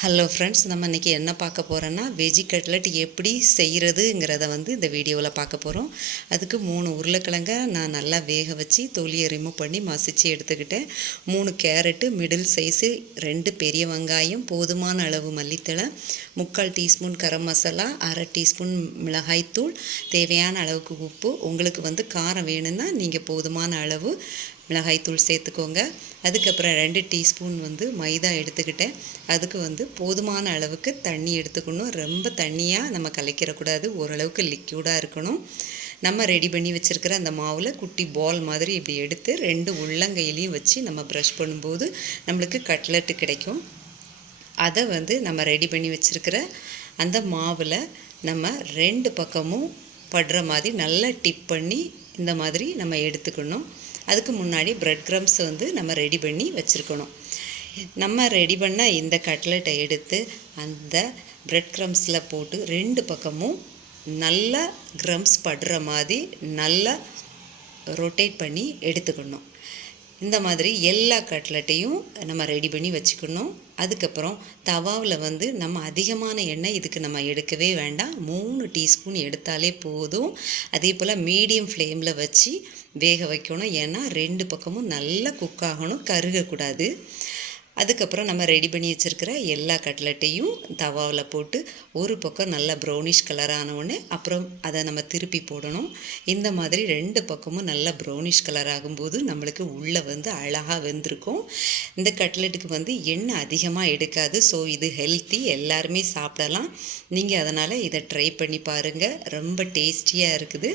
Hello friends, நம்ம இன்றைக்கி என்ன பார்க்க போகிறோன்னா வெஜ்ஜி கட்லெட் எப்படி செய்கிறதுங்கிறத இந்த வீடியோவில் பார்க்க போகிறோம். அதுக்கு 3 உருளைக்கிழங்க நான் நல்லா வேக வச்சு தொலியை ரிமூவ் பண்ணி மசிச்சு எடுத்துக்கிட்டேன். 3 கேரட்டு, மிடில் சைஸு 2 பெரிய வெங்காயம், போதுமான அளவு மல்லித்தழை, 3/4 டீஸ்பூன் கரம் மசாலா, 1/2 டீஸ்பூன் மிளகாய்த்தூள், தேவையான அளவுக்கு உப்பு. உங்களுக்கு காரம் வேணும்னா நீங்கள் போதுமான அளவு மிளகாய்த்தூள் சேர்த்துக்கோங்க. அதுக்கப்புறம் 2 டீஸ்பூன் மைதா எடுத்துக்கிட்டேன். அதுக்கு போதுமான அளவுக்கு தண்ணி எடுத்துக்கணும். ரொம்ப தண்ணியாக நம்ம கலக்கிடக்கூடாது, ஓரளவுக்கு லிக்யூடாக இருக்கணும். நம்ம ரெடி பண்ணி வச்சுருக்கிற அந்த மாவில் குட்டி பால் மாதிரி இப்படி எடுத்து 2 உள்ளங்கையிலையும் வச்சு நம்ம ப்ரஷ் பண்ணும்போது நம்மளுக்கு கட்லெட்டு கிடைக்கும். அதை நம்ம ரெடி பண்ணி வச்சுருக்கிற அந்த மாவில் நம்ம 2 பக்கமும் படுற மாதிரி நல்லா டிப் பண்ணி இந்த மாதிரி நம்ம எடுத்துக்கணும். அதுக்கு முன்னாடி ப்ரெட் க்ரம்ஸ் நம்ம ரெடி பண்ணி வச்சுருக்கணும். நம்ம ரெடி பண்ண இந்த கட்லெட்டை எடுத்து அந்த ப்ரெட் க்ரம்ஸில் போட்டு 2 பக்கமும் நல்லா க்ரம்ஸ் படுற மாதிரி நல்லா ரொட்டேட் பண்ணி எடுத்துக்கணும். இந்த மாதிரி எல்லா கட்லெட்டையும் நம்ம ரெடி பண்ணி வச்சுக்கணும். அதுக்கப்புறம் தவாவில் நம்ம அதிகமான எண்ணெய் இதுக்கு நம்ம எடுக்கவே வேண்டாம். 3 டீஸ்பூன் எடுத்தாலே போதும். அதே போல் மீடியம் ஃப்ளேமில் வச்சு வேக வைக்கணும். ஏன்னா 2 பக்கமும் நல்லா குக் ஆகணும், கருகக்கூடாது. அதுக்கப்புறம் நம்ம ரெடி பண்ணி வச்சுருக்கிற எல்லா கட்லெட்டையும் தவாவில் போட்டு ஒரு பக்கம் நல்லா ப்ரௌனிஷ் கலர் ஆனவுடனே அப்புறம் அதை நம்ம திருப்பி போடணும். இந்த மாதிரி 2 பக்கமும் நல்லா ப்ரௌனிஷ் கலர் ஆகும்போது நம்மளுக்கு உள்ளே அழகாக வெந்திருக்கும். இந்த கட்லெட்டுக்கு எண்ணெய் அதிகமாக எடுக்காது. ஸோ இது ஹெல்த்தி, எல்லாருமே சாப்பிடலாம். நீங்கள் அதனால் இதை ட்ரை பண்ணி பாருங்கள். ரொம்ப டேஸ்டியாக இருக்குது.